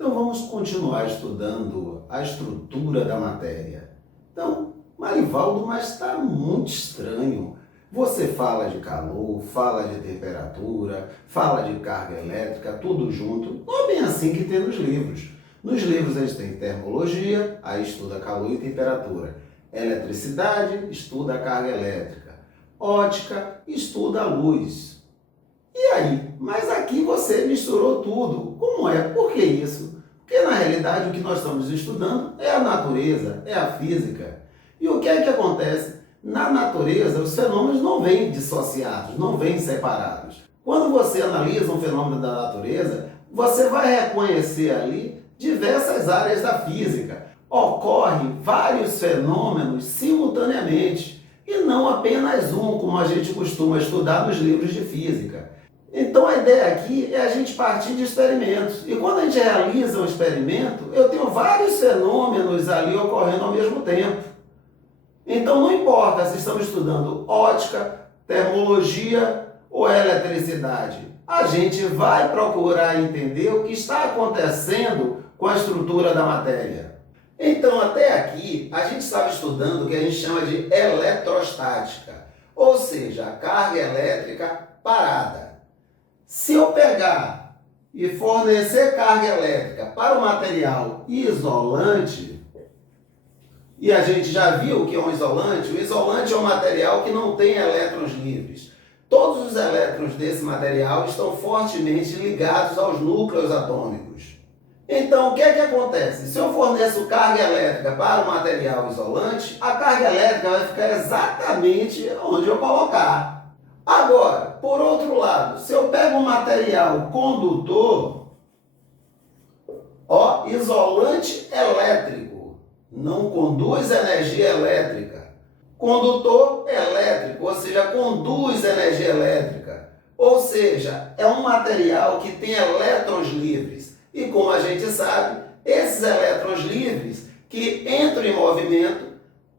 Então vamos continuar estudando a estrutura da matéria. Então, Marivaldo, mas está muito estranho. Você fala de calor, fala de temperatura, fala de carga elétrica, tudo junto. Não é bem assim que tem nos livros. Nos livros a gente tem termologia, aí estuda calor e temperatura. Eletricidade, estuda a carga elétrica. Ótica, estuda a luz. E aí? Mas aqui você misturou tudo. Como é? Por que isso? Porque na realidade o que nós estamos estudando é a natureza, é a física. E o que é que acontece? Na natureza, os fenômenos não vêm dissociados, não vêm separados. Quando você analisa um fenômeno da natureza, você vai reconhecer ali diversas áreas da física. Ocorrem vários fenômenos simultaneamente, e não apenas um, como a gente costuma estudar nos livros de física. Então a ideia aqui é a gente partir de experimentos. E quando a gente realiza um experimento, eu tenho vários fenômenos ali ocorrendo ao mesmo tempo. Então não importa se estamos estudando ótica, termologia ou eletricidade. A gente vai procurar entender o que está acontecendo com a estrutura da matéria. Então até aqui a gente estava estudando o que a gente chama de eletrostática, ou seja, a carga elétrica parada. Se eu pegar e fornecer carga elétrica para o material isolante, e a gente já viu o que é um isolante, o isolante é um material que não tem elétrons livres. Todos os elétrons desse material estão fortemente ligados aos núcleos atômicos. Então, o que é que acontece? Se eu forneço carga elétrica para o material isolante, a carga elétrica vai ficar exatamente onde eu colocar. Agora, por outro lado, se eu pego um material condutor, isolante elétrico, não conduz energia elétrica. Condutor elétrico, ou seja, conduz energia elétrica. Ou seja, é um material que tem elétrons livres. E como a gente sabe, esses elétrons livres que entram em movimento,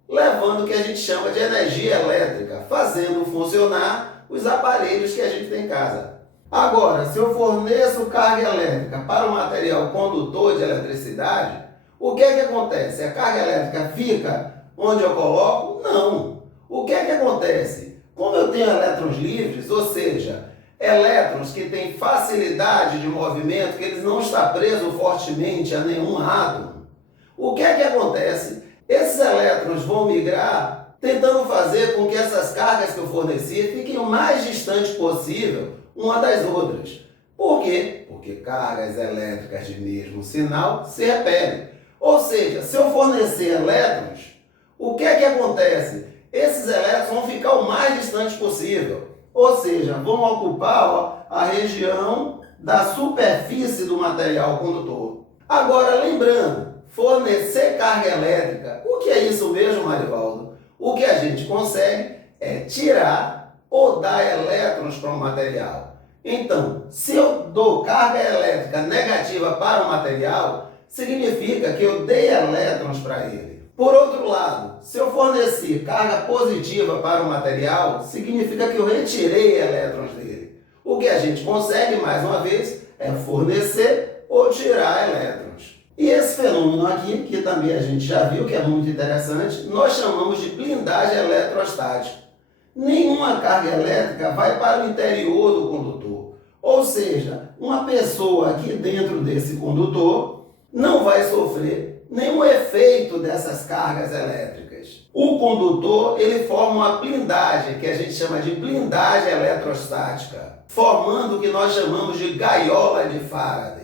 levando o que a gente chama de energia elétrica, fazendo funcionar os aparelhos que a gente tem em casa. Agora, se eu forneço carga elétrica para o material condutor de eletricidade, o que é que acontece? A carga elétrica fica onde eu coloco? Não. O que é que acontece? Como eu tenho elétrons livres, ou seja, elétrons que têm facilidade de movimento, que eles não estão presos fortemente a nenhum átomo, o que é que acontece? Esses elétrons vão migrar tentando fazer com que essas cargas que eu forneci fiquem o mais distante possível uma das outras. Por quê? Porque cargas elétricas de mesmo sinal se repelem. Ou seja, se eu fornecer elétrons, o que é que acontece? Esses elétrons vão ficar o mais distante possível. Ou seja, vão ocupar a região da superfície do material condutor. Agora, lembrando, fornecer carga elétrica, o que é isso mesmo, Marivaldo? O que a gente consegue é tirar ou dar elétrons para o material. Então, se eu dou carga elétrica negativa para o material, significa que eu dei elétrons para ele. Por outro lado, se eu fornecer carga positiva para o material, significa que eu retirei elétrons dele. O que a gente consegue, mais uma vez, é fornecer ou tirar elétrons. E esse fenômeno aqui, que também a gente já viu, que é muito interessante, nós chamamos de blindagem eletrostática. Nenhuma carga elétrica vai para o interior do condutor. Ou seja, uma pessoa aqui dentro desse condutor não vai sofrer nenhum efeito dessas cargas elétricas. O condutor, ele forma uma blindagem, que a gente chama de blindagem eletrostática, formando o que nós chamamos de gaiola de Faraday.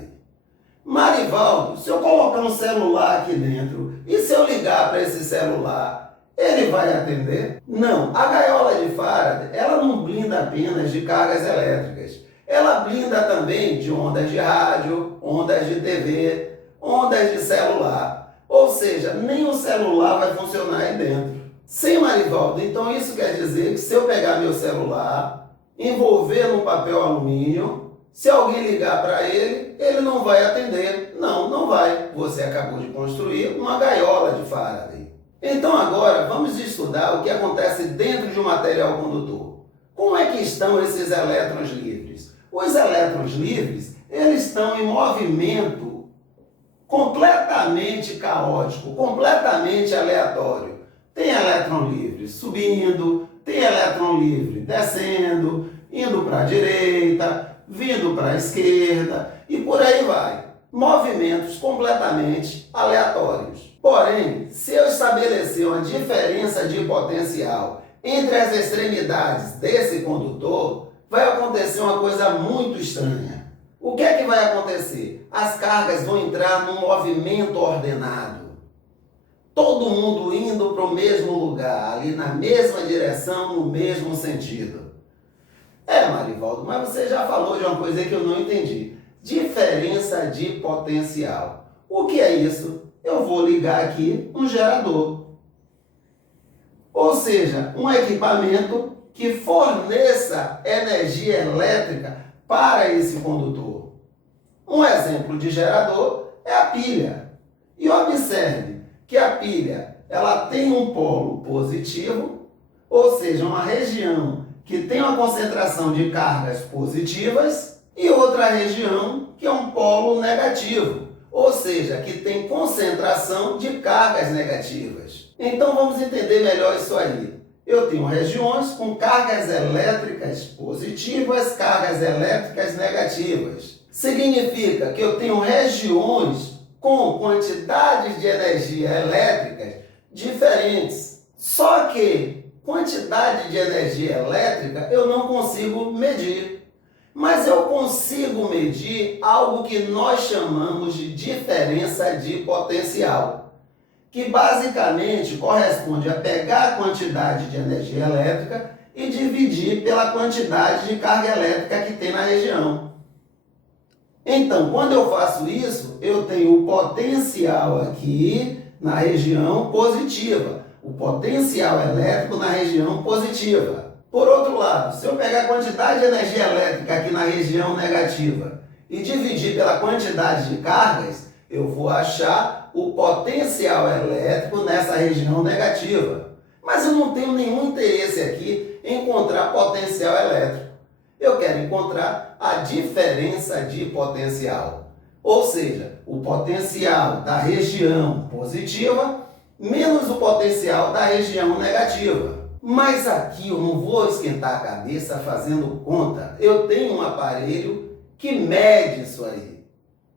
Marivaldo, se eu colocar um celular aqui dentro, e se eu ligar para esse celular, ele vai atender? Não. A gaiola de Faraday, ela não blinda apenas de cargas elétricas. Ela blinda também de ondas de rádio, ondas de TV, ondas de celular. Ou seja, nem o celular vai funcionar aí dentro. Sim, Marivaldo, então isso quer dizer que se eu pegar meu celular, envolver no papel alumínio, se alguém ligar para ele, ele não vai atender. Não, não vai. Você acabou de construir uma gaiola de Faraday. Então agora vamos estudar o que acontece dentro de um material condutor. Como é que estão esses elétrons livres? Os elétrons livres, eles estão em movimento completamente caótico, completamente aleatório. Tem elétron livre subindo, tem elétron livre descendo, indo para a direita, vindo para a esquerda e por aí vai. Movimentos completamente aleatórios. Porém, se eu estabelecer uma diferença de potencial entre as extremidades desse condutor, vai acontecer uma coisa muito estranha. O que é que vai acontecer? As cargas vão entrar num movimento ordenado. Todo mundo indo para o mesmo lugar, ali na mesma direção, no mesmo sentido. Marivaldo, mas você já falou de uma coisa que eu não entendi. Diferença de potencial. O que é isso? Eu vou ligar aqui um gerador. Ou seja, um equipamento que forneça energia elétrica para esse condutor. Um exemplo de gerador é a pilha. E observe que a pilha ela tem um polo positivo, ou seja, uma região que tem uma concentração de cargas positivas, e outra região que é um polo negativo, ou seja, que tem concentração de cargas negativas. Então vamos entender melhor isso aí. Eu tenho regiões com cargas elétricas positivas, cargas elétricas negativas. Significa que eu tenho regiões com quantidades de energia elétricas diferentes. Só que quantidade de energia elétrica eu não consigo medir. Mas eu consigo medir algo que nós chamamos de diferença de potencial, que basicamente corresponde a pegar a quantidade de energia elétrica e dividir pela quantidade de carga elétrica que tem na região. Então, quando eu faço isso, eu tenho o potencial aqui na região positiva, o potencial elétrico na região positiva. Por outro lado, se eu pegar a quantidade de energia elétrica aqui na região negativa e dividir pela quantidade de cargas, eu vou achar o potencial elétrico nessa região negativa. Mas eu não tenho nenhum interesse aqui em encontrar potencial elétrico. Eu quero encontrar a diferença de potencial. Ou seja, o potencial da região positiva menos o potencial da região negativa. Mas aqui eu não vou esquentar a cabeça fazendo conta. Eu tenho um aparelho que mede isso aí.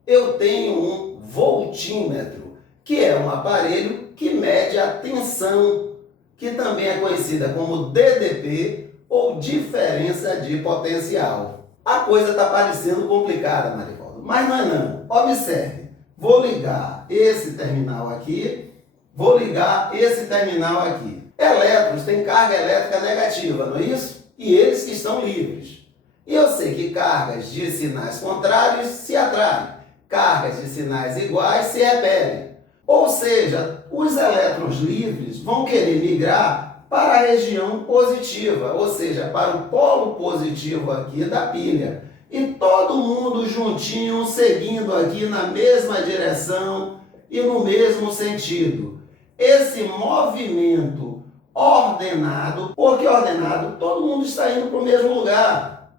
Eu tenho um voltímetro, que é um aparelho que mede a tensão, que também é conhecida como DDP ou diferença de potencial. A coisa está parecendo complicada, Marivaldo, mas não é não. Observe, vou ligar esse terminal aqui, vou ligar esse terminal aqui. Elétrons têm carga elétrica negativa, não é isso? E eles que estão livres. E eu sei que cargas de sinais contrários se atraem, cargas de sinais iguais se repelem. Ou seja, os elétrons livres vão querer migrar para a região positiva, ou seja, para o polo positivo aqui da pilha. E todo mundo juntinho, seguindo aqui na mesma direção e no mesmo sentido. Esse movimento ordenado, porque ordenado, todo mundo está indo para o mesmo lugar.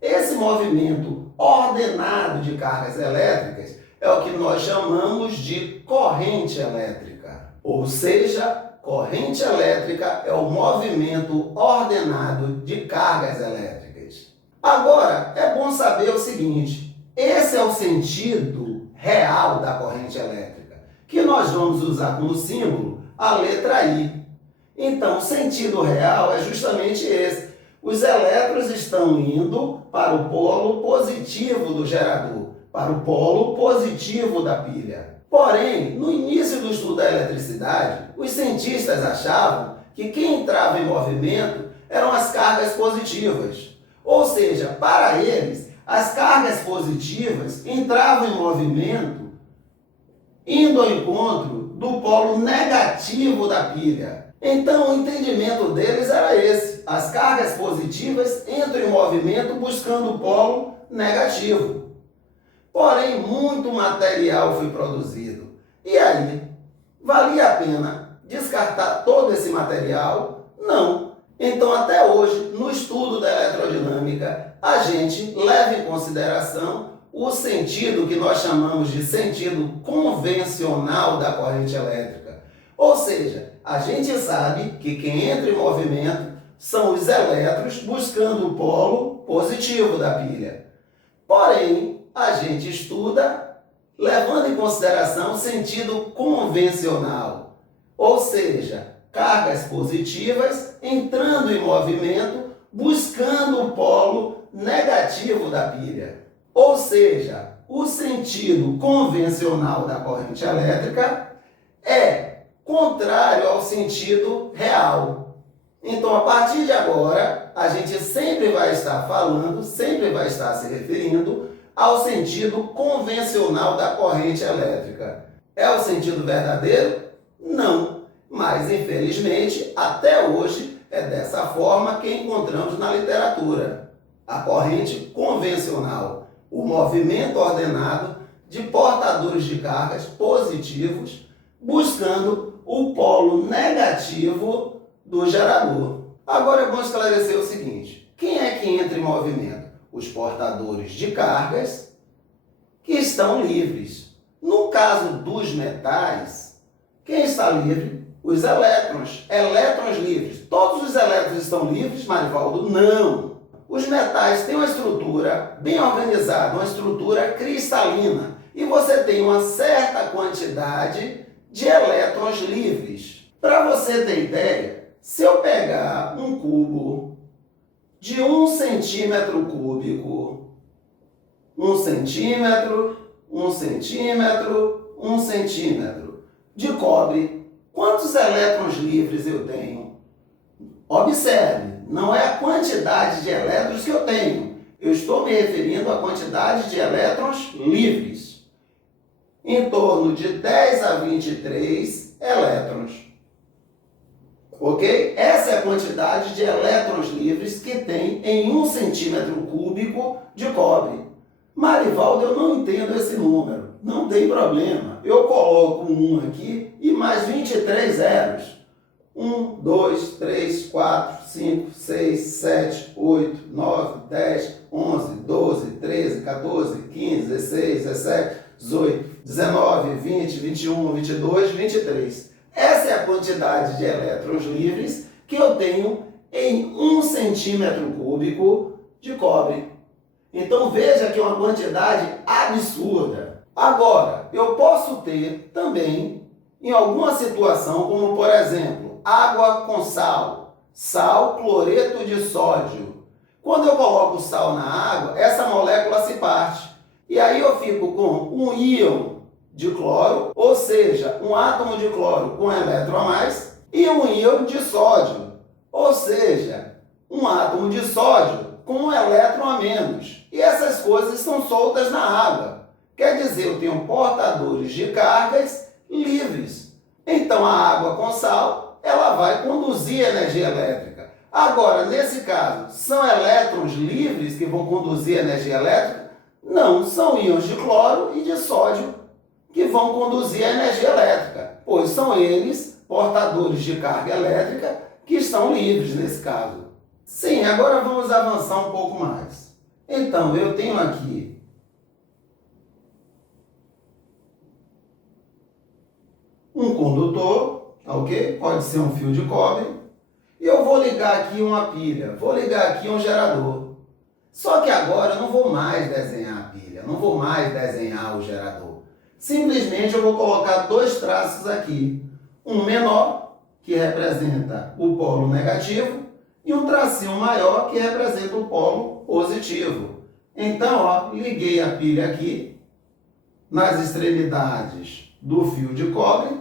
Esse movimento ordenado de cargas elétricas é o que nós chamamos de corrente elétrica. Ou seja, corrente elétrica é o movimento ordenado de cargas elétricas. Agora, é bom saber o seguinte, esse é o sentido real da corrente elétrica, que nós vamos usar como símbolo a letra I. Então, o sentido real é justamente esse. Os elétrons estão indo para o polo positivo do gerador, para o polo positivo da pilha. Porém, no início do estudo da eletricidade, os cientistas achavam que quem entrava em movimento eram as cargas positivas. Ou seja, para eles, as cargas positivas entravam em movimento indo ao encontro do polo negativo da pilha. Então, o entendimento deles era esse. As cargas positivas entram em movimento buscando o polo negativo. Porém, muito material foi produzido. E aí, valia a pena descartar todo esse material? Não. Então, até hoje, no estudo da eletrodinâmica, a gente leva em consideração o sentido que nós chamamos de sentido convencional da corrente elétrica. Ou seja, a gente sabe que quem entra em movimento são os elétrons buscando o polo positivo da pilha. Porém, a gente estuda levando em consideração o sentido convencional, ou seja, cargas positivas entrando em movimento buscando o polo negativo da pilha. Ou seja, o sentido convencional da corrente elétrica é contrário ao sentido real. Então, a partir de agora, a gente sempre vai estar falando, sempre vai estar se referindo ao sentido convencional da corrente elétrica. É o sentido verdadeiro? Não. Mas, infelizmente, até hoje é dessa forma que encontramos na literatura. A corrente convencional, o movimento ordenado de portadores de cargas positivos buscando o polo negativo do gerador. Agora é bom esclarecer o seguinte: quem é que entra em movimento? Os portadores de cargas que estão livres. No caso dos metais, quem está livre? Os elétrons. Elétrons livres. Todos os elétrons estão livres, Marivaldo? Não. Os metais têm uma estrutura bem organizada, uma estrutura cristalina. E você tem uma certa quantidade de elétrons livres. Para você ter ideia, se eu pegar um cubo de 1 centímetro cúbico, 1 centímetro, 1 centímetro, 1 centímetro de cobre, quantos elétrons livres eu tenho? Observe, não é a quantidade de elétrons que eu tenho. Eu estou me referindo à quantidade de elétrons livres. Em torno de 10 a 23 elétrons. Ok? Essa é a quantidade de elétrons livres que tem em 1 centímetro cúbico de cobre. Marivaldo, eu não entendo esse número. Não tem problema. Eu coloco um 1 aqui e mais 23 zeros. 1, 2, 3, 4, 5, 6, 7, 8, 9, 10, 11, 12, 13, 14, 15, 16, 17, 18, 19, 20, 21, 22, 23. Essa é a quantidade de elétrons livres que eu tenho em 1 centímetro cúbico de cobre. Então veja que é uma quantidade absurda. Agora, eu posso ter também, em alguma situação, como por exemplo, água com sal, sal cloreto de sódio. Quando eu coloco sal na água, essa molécula se parte. E aí eu fico com um íon de cloro, ou seja, um átomo de cloro com elétron a mais, e um íon de sódio, ou seja, um átomo de sódio com um elétron a menos. E essas coisas estão soltas na água. Quer dizer, eu tenho portadores de cargas livres. Então a água com sal, ela vai conduzir energia elétrica. Agora, nesse caso, são elétrons livres que vão conduzir energia elétrica? Não, são íons de cloro e de sódio que vão conduzir a energia elétrica, pois são eles, portadores de carga elétrica, que estão livres nesse caso. Sim, agora vamos avançar um pouco mais. Então, eu tenho aqui um condutor, ok? Pode ser um fio de cobre. E eu vou ligar aqui uma pilha, vou ligar aqui um gerador. Só que agora eu não vou mais desenhar a pilha, não vou mais desenhar o gerador. Simplesmente eu vou colocar dois traços aqui. Um menor, que representa o polo negativo, e um tracinho maior, que representa o polo positivo. Então, ó, liguei a pilha aqui, nas extremidades do fio de cobre.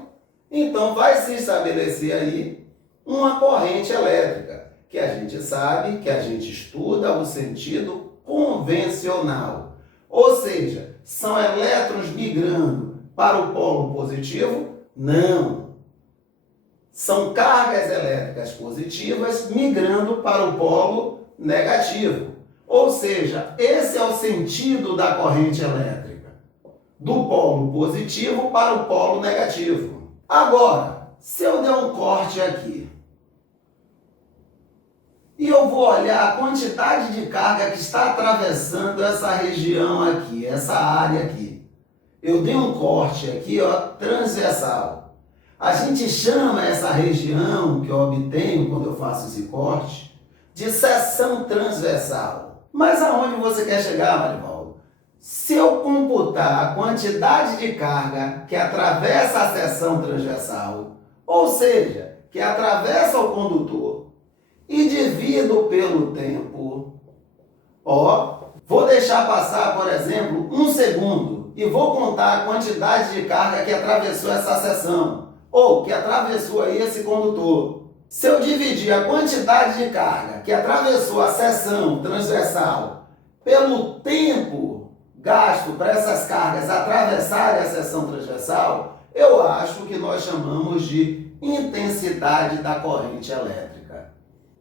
Então, vai se estabelecer aí uma corrente elétrica, que a gente sabe, que a gente estuda o sentido convencional. Ou seja, são elétrons migrando para o polo positivo? Não. São cargas elétricas positivas migrando para o polo negativo. Ou seja, esse é o sentido da corrente elétrica. Do polo positivo para o polo negativo. Agora, se eu der um corte aqui, e eu vou olhar a quantidade de carga que está atravessando essa região aqui, essa área aqui. Eu dei um corte aqui, ó, transversal. A gente chama essa região que eu obtenho quando eu faço esse corte de seção transversal. Mas aonde você quer chegar, Marivaldo? Se eu computar a quantidade de carga que atravessa a seção transversal, ou seja, que atravessa o condutor, e divido pelo tempo, ó, vou deixar passar, por exemplo, 1 segundo e vou contar a quantidade de carga que atravessou essa seção, ou que atravessou aí esse condutor. Se eu dividir a quantidade de carga que atravessou a seção transversal pelo tempo gasto para essas cargas atravessarem a seção transversal, eu acho que nós chamamos de intensidade da corrente elétrica.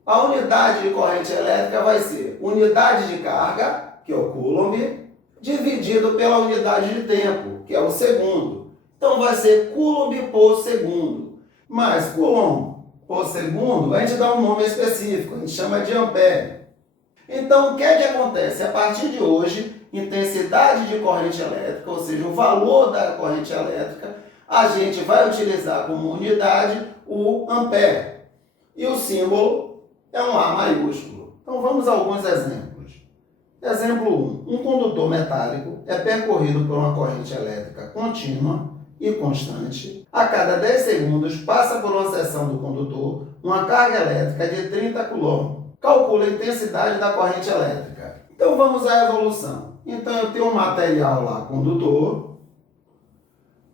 A unidade de corrente elétrica vai ser unidade de carga, que é o coulomb, dividido pela unidade de tempo, que é o segundo. Então vai ser coulomb por segundo. Mas coulomb por segundo, a gente dá um nome específico, a gente chama de ampere. Então o que é que acontece? A partir de hoje, intensidade de corrente elétrica, ou seja, o valor da corrente elétrica, a gente vai utilizar como unidade o ampere. E o símbolo é um A maiúsculo. Então vamos a alguns exemplos. Exemplo 1. Um condutor metálico é percorrido por uma corrente elétrica contínua e constante. A cada 10 segundos passa por uma seção do condutor uma carga elétrica de 30 coulomb. Calcula a intensidade da corrente elétrica. Então vamos à resolução. Então eu tenho um material lá, condutor,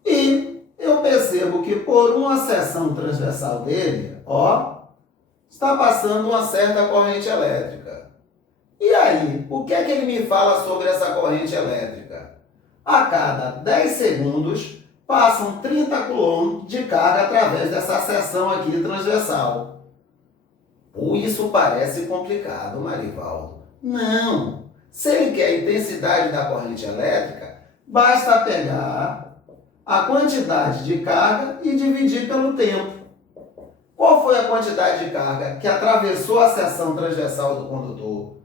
e eu percebo que por uma seção transversal dele, ó, está passando uma certa corrente elétrica. E aí, o que é que ele me fala sobre essa corrente elétrica? A cada 10 segundos, passam 30 coulomb de carga através dessa seção aqui transversal. Isso parece complicado, Marivaldo. Não! Se ele quer a intensidade da corrente elétrica, basta pegar a quantidade de carga e dividir pelo tempo. Qual foi a quantidade de carga que atravessou a seção transversal do condutor?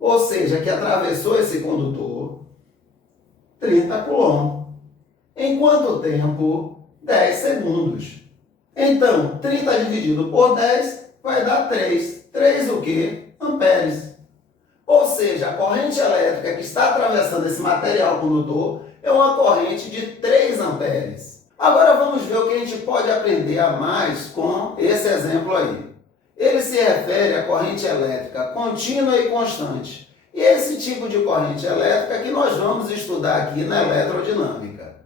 Ou seja, que atravessou esse condutor? 30 coulomb. Em quanto tempo? 10 segundos. Então, 30 dividido por 10 vai dar 3. 3 o quê? Amperes. Ou seja, a corrente elétrica que está atravessando esse material condutor é uma corrente de 3 amperes. Agora vamos ver o que a gente pode aprender a mais com esse exemplo aí. Ele se refere à corrente elétrica contínua e constante. E é esse tipo de corrente elétrica que nós vamos estudar aqui na eletrodinâmica.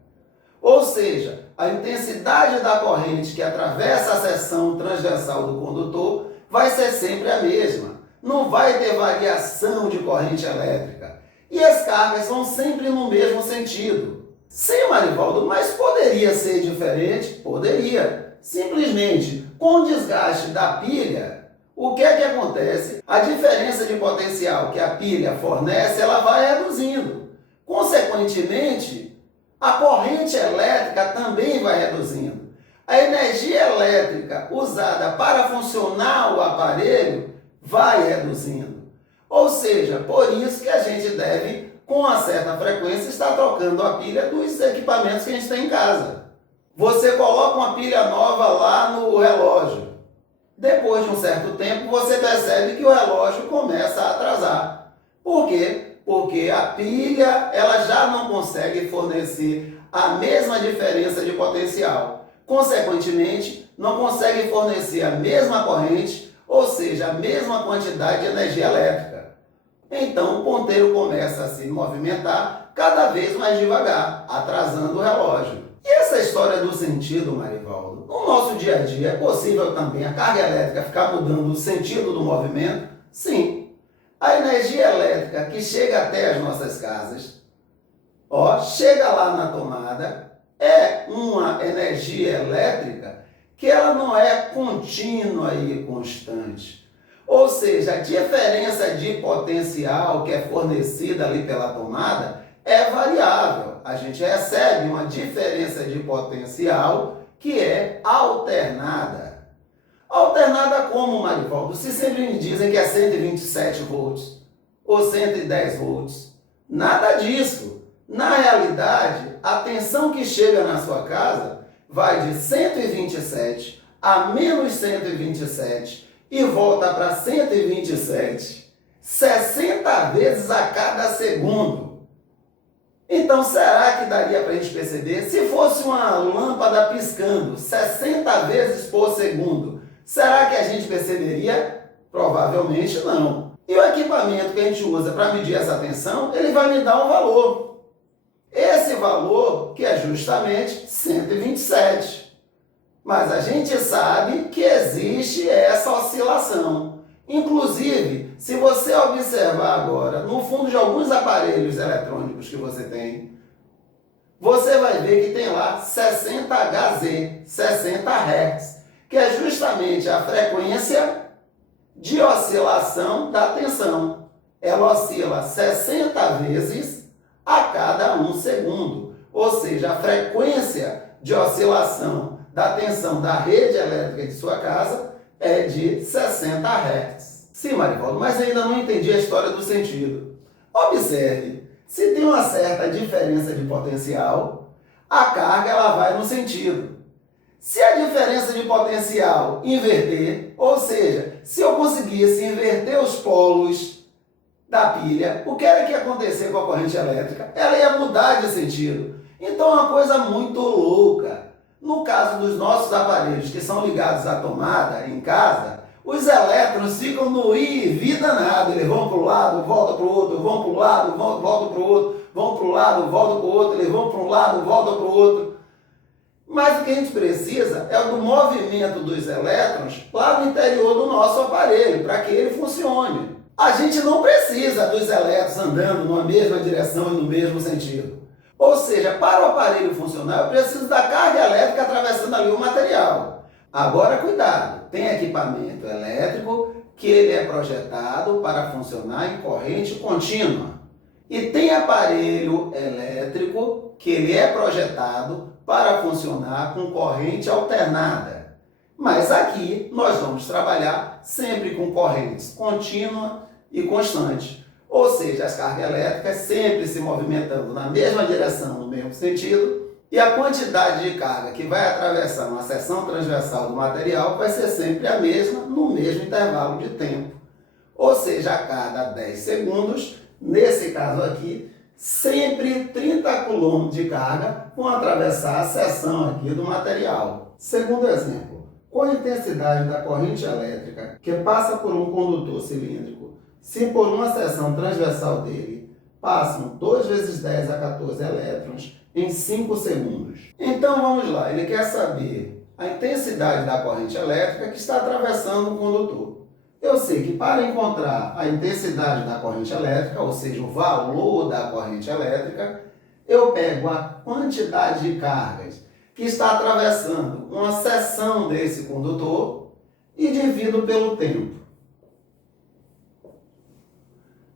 Ou seja, a intensidade da corrente que atravessa a seção transversal do condutor vai ser sempre a mesma. Não vai ter variação de corrente elétrica. E as cargas vão sempre no mesmo sentido. Sim, Marivaldo, mas poderia ser diferente? Poderia. Simplesmente, com o desgaste da pilha, o que é que acontece? A diferença de potencial que a pilha fornece, ela vai reduzindo. Consequentemente, a corrente elétrica também vai reduzindo. A energia elétrica usada para funcionar o aparelho vai reduzindo. Ou seja, por isso que a gente deve, com uma certa frequência, estar trocando a pilha dos equipamentos que a gente tem em casa. Você coloca uma pilha nova lá no relógio. Depois de um certo tempo, você percebe que o relógio começa a atrasar. Por quê? Porque a pilha ela já não consegue fornecer a mesma diferença de potencial. Consequentemente, não consegue fornecer a mesma corrente, ou seja, a mesma quantidade de energia elétrica. Então, o ponteiro começa a se movimentar cada vez mais devagar, atrasando o relógio. E essa história do sentido, Marivaldo? No nosso dia a dia, é possível também a carga elétrica ficar mudando o sentido do movimento? Sim. A energia elétrica que chega até as nossas casas, chega lá na tomada, é uma energia elétrica que ela não é contínua e constante. Ou seja, a diferença de potencial que é fornecida ali pela tomada é variável. A gente recebe uma diferença de potencial que é alternada. Alternada como, Marivaldo? Se sempre me dizem que é 127 volts ou 110 volts. Nada disso. Na realidade, a tensão que chega na sua casa vai de 127 a menos 127 e volta para 127 60 vezes a cada segundo. Então, será que daria para a gente perceber? Se fosse uma lâmpada piscando 60 vezes por segundo, será que a gente perceberia? Provavelmente não. E o equipamento que a gente usa para medir essa tensão, ele vai me dar um valor. Esse valor que é justamente 127. Mas a gente sabe que existe essa oscilação. Inclusive, se você observar agora no fundo de alguns aparelhos eletrônicos que você tem, você vai ver que tem lá 60 Hz, 60 Hz, que é justamente a frequência de oscilação da tensão. Ela oscila 60 vezes a cada 1 segundo. Ou seja, a frequência de oscilação da tensão da rede elétrica de sua casa é de 60 Hz. Sim, Marivaldo, mas ainda não entendi a história do sentido. Observe, se tem uma certa diferença de potencial, a carga ela vai no sentido. Se a diferença de potencial inverter, ou seja, se eu conseguisse inverter os polos da pilha, o que era que ia acontecer com a corrente elétrica? Ela ia mudar de sentido. Então é uma coisa muito louca. No caso dos nossos aparelhos que são ligados à tomada em casa, os elétrons ficam no ir e vida nada. Eles vão para um lado, voltam para o outro, vão para um lado, voltam para o outro, vão para um lado, voltam para o outro, eles vão para um lado, voltam para o outro. Mas o que a gente precisa é do movimento dos elétrons lá no interior do nosso aparelho, para que ele funcione. A gente não precisa dos elétrons andando numa mesma direção e no mesmo sentido. Ou seja, para o aparelho funcionar, eu preciso da carga elétrica atravessando ali o material. Agora, cuidado, tem equipamento elétrico que ele é projetado para funcionar em corrente contínua. E tem aparelho elétrico que ele é projetado para funcionar com corrente alternada. Mas aqui nós vamos trabalhar sempre com correntes contínua e constante. Ou seja, as cargas elétricas sempre se movimentando na mesma direção, no mesmo sentido, e a quantidade de carga que vai atravessar uma seção transversal do material vai ser sempre a mesma no mesmo intervalo de tempo. Ou seja, a cada 10 segundos, nesse caso aqui, sempre 30 km de carga vão atravessar a seção aqui do material. Segundo exemplo, com a intensidade da corrente elétrica que passa por um condutor cilíndrico, se por uma seção transversal dele passam 2 vezes 10 a 14 elétrons em 5 segundos. Então vamos lá, ele quer saber a intensidade da corrente elétrica que está atravessando o condutor. Eu sei que para encontrar a intensidade da corrente elétrica, ou seja, o valor da corrente elétrica, eu pego a quantidade de cargas que está atravessando uma seção desse condutor e divido pelo tempo.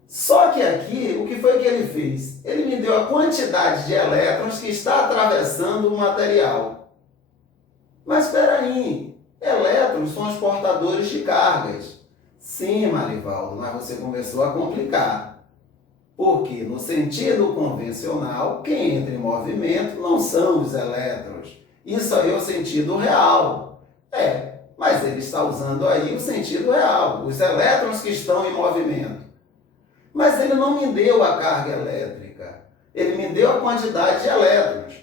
Só que aqui, o que foi que ele fez? Ele me deu a quantidade de elétrons que está atravessando o material. Mas espera aí, elétrons são os portadores de cargas. Sim, Marivaldo, mas você começou a complicar. Porque no sentido convencional, quem entra em movimento não são os elétrons. Isso aí é o sentido real. Mas ele está usando aí o sentido real, os elétrons que estão em movimento. Mas ele não me deu a carga elétrica, ele me deu a quantidade de elétrons.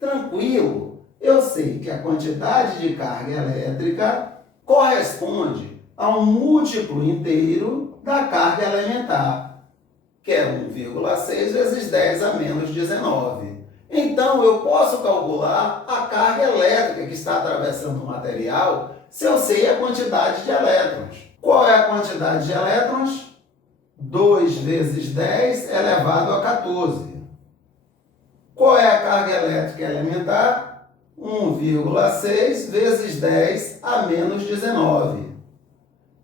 Tranquilo, eu sei que a quantidade de carga elétrica corresponde a um múltiplo inteiro da carga elementar, que é 1,6 vezes 10 a menos 19. Então, eu posso calcular a carga elétrica que está atravessando o material se eu sei a quantidade de elétrons. Qual é a quantidade de elétrons? 2 vezes 10 elevado a 14. Qual é a carga elétrica elementar? 1,6 vezes 10 a menos 19.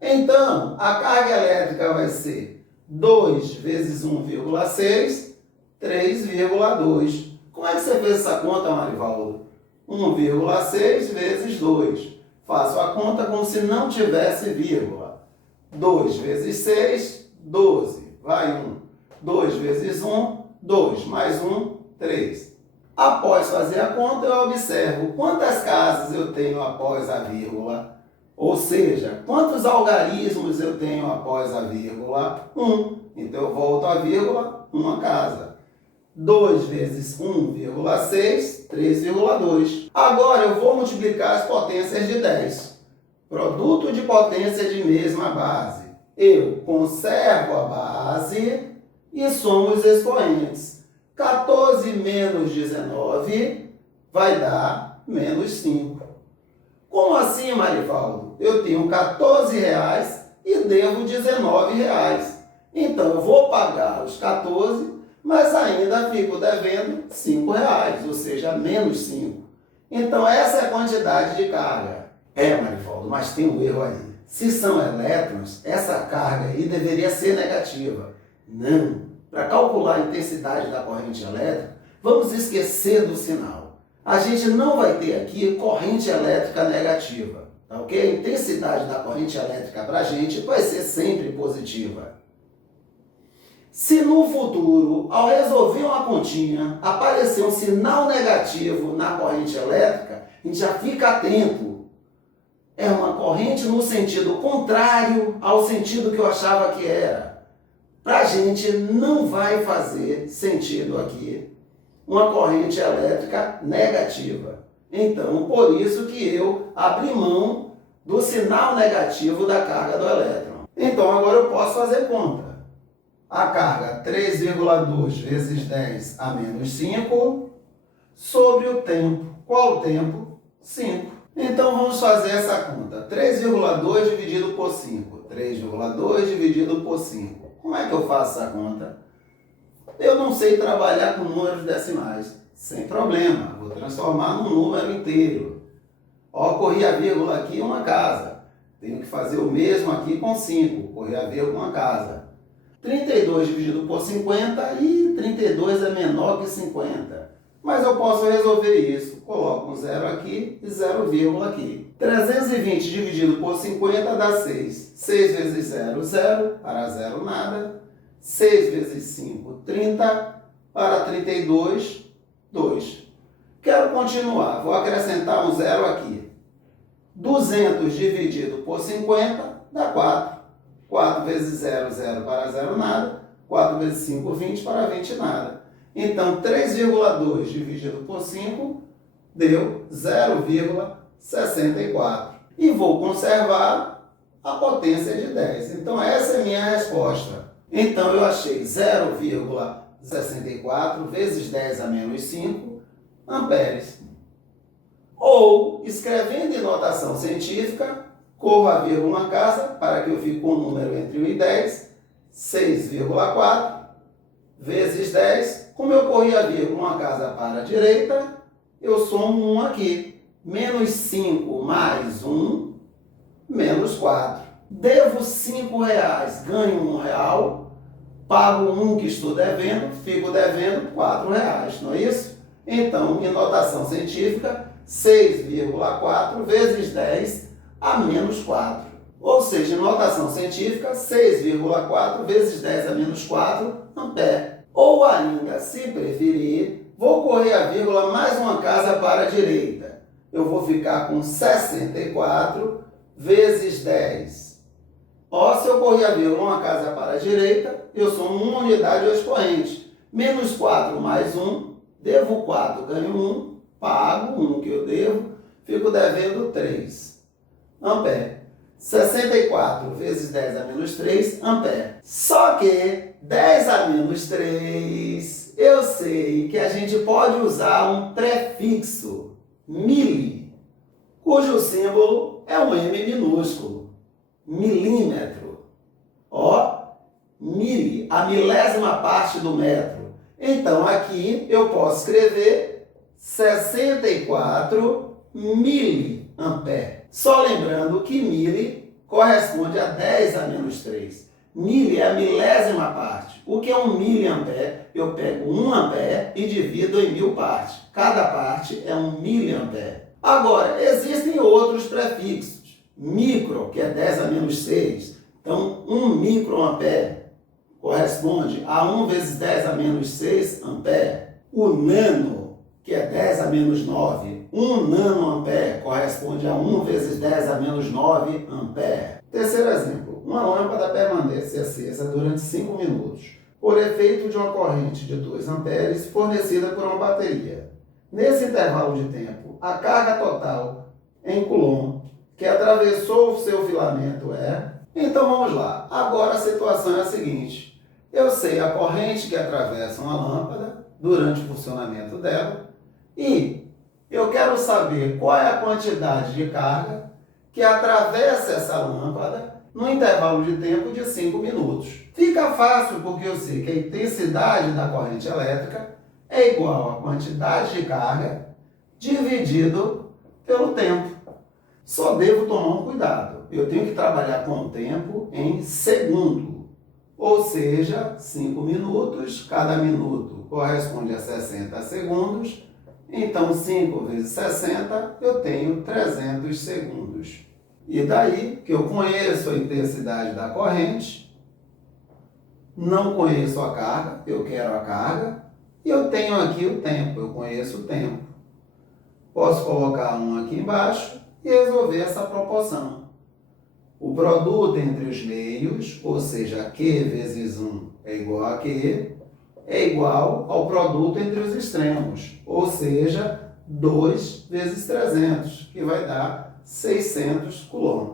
Então, a carga elétrica vai ser 2 vezes 1,6, 3,2. Como é que você fez essa conta, Marivaldo? 1,6 vezes 2. faço a conta como se não tivesse vírgula. 2 vezes 6, 12. Vai 1. 2 vezes 1, 2. Mais 1, 3. Após fazer a conta, eu observo quantas casas eu tenho após a vírgula. Ou seja, quantos algarismos eu tenho após a vírgula? 1. Então, eu volto à vírgula, uma casa. 2 vezes 1,6, 3,2. Agora, eu vou multiplicar as potências de 10. Produto de potência de mesma base. Eu conservo a base e somo os expoentes. 14 menos 19 vai dar menos 5. Como assim, Marivaldo? Eu tenho R$14 e devo R$19. Então, eu vou pagar os 14, mas ainda fico devendo R$5, ou seja, menos 5. Então, essa é a quantidade de carga. Marivaldo, mas tem um erro aí. Se são elétrons, essa carga aí deveria ser negativa. Não. Para calcular a intensidade da corrente elétrica, vamos esquecer do sinal. A gente não vai ter aqui corrente elétrica negativa, tá ok? A intensidade da corrente elétrica para a gente vai ser sempre positiva. Se no futuro, ao resolver uma continha, aparecer um sinal negativo na corrente elétrica, a gente já fica atento. É uma corrente no sentido contrário ao sentido que eu achava que era. Para a gente não vai fazer sentido aqui uma corrente elétrica negativa. Então, por isso que eu abri mão do sinal negativo da carga do elétron. Então, agora eu posso fazer conta. A carga 3,2 vezes 10 a menos 5 sobre o tempo. Qual o tempo? 5. Então, vamos fazer essa conta. 3,2 dividido por 5. 3,2 dividido por 5. Como é que eu faço essa conta? Eu não sei trabalhar com números decimais. Sem problema, vou transformar num número inteiro. Ó, corri a vírgula aqui, uma casa. Tenho que fazer o mesmo aqui com 5. Corri a vírgula, uma casa. 32 dividido por 50 e 32 é menor que 50. Mas eu posso resolver isso. Coloco um zero aqui e 0, aqui. 320 dividido por 50 dá 6. 6 vezes 0, 0. Para 0, nada. 6 vezes 5, 30. Para 32, 2. Quero continuar. Vou acrescentar um 0 aqui. 200 dividido por 50 dá 4. 4 vezes 0, 0 para 0, nada. 4 vezes 5, 20 para 20, nada. Então, 3,2 dividido por 5 deu 0,64. E vou conservar a potência de 10. Então, essa é a minha resposta. Então, eu achei 0,64 vezes 10 a menos 5 amperes. Ou, escrevendo em notação científica, corro a vírgula uma casa para que eu fique com o número entre 1 e 10, 6,4 vezes 10. Como eu corri a vírgula uma casa para a direita, eu somo 1 aqui. Menos 5 mais 1, menos 4. Devo R$5, ganho R$1, pago 1 que estou devendo, fico devendo R$4, não é isso? Então, em notação científica, 6,4 vezes 10 a menos 4. Ou seja, em notação científica, 6,4 vezes 10 a menos 4 ampere. Ou ainda, se preferir, vou correr a vírgula mais uma casa para a direita. Eu vou ficar com 64 vezes 10. Ó, se eu correr a vírgula uma casa para a direita, eu somo uma unidade ao expoente. Menos 4 mais 1, devo 4, ganho 1, pago 1 que eu devo, fico devendo 3 ampere. 64 vezes 10 a menos 3 ampere. Só que 10 a menos 3, eu sei que a gente pode usar um prefixo, mili, cujo símbolo é um M minúsculo, milímetro. Ó, mili, a milésima parte do metro. Então, aqui eu posso escrever 64 miliampere. Só lembrando que mili corresponde a 10 a menos 3. Mili é a milésima parte. O que é um miliampere? Eu pego 1 ampere e divido em 1000 partes. Cada parte é 1 miliampere. Agora, existem outros prefixos. Micro, que é 10 a menos 6. Então, 1 microampere corresponde a 1 vezes 10 a menos 6 ampere. O nano, que é 10 a menos 9. 1 nanoampere corresponde a 1 vezes 10 a menos 9 ampere. Terceiro exemplo. Uma lâmpada permanece acesa durante 5 minutos, por efeito de uma corrente de 2 amperes fornecida por uma bateria. Nesse intervalo de tempo, a carga total em Coulomb que atravessou o seu filamento é... Então vamos lá. Agora a situação é a seguinte. Eu sei a corrente que atravessa uma lâmpada durante o funcionamento dela e eu quero saber qual é a quantidade de carga que atravessa essa lâmpada no intervalo de tempo de 5 minutos. Fica fácil porque eu sei que a intensidade da corrente elétrica é igual à quantidade de carga dividido pelo tempo. Só devo tomar um cuidado. Eu tenho que trabalhar com o tempo em segundo. Ou seja, 5 minutos, cada minuto corresponde a 60 segundos. Então, 5 vezes 60, eu tenho 300 segundos. E daí que eu conheço a intensidade da corrente, não conheço a carga, eu quero a carga, e eu tenho aqui o tempo, eu conheço o tempo. Posso colocar 1 aqui embaixo e resolver essa proporção. O produto entre os meios, ou seja, Q vezes 1 é igual a Q, é igual ao produto entre os extremos, ou seja, 2 vezes 300, que vai dar 600 Coulomb.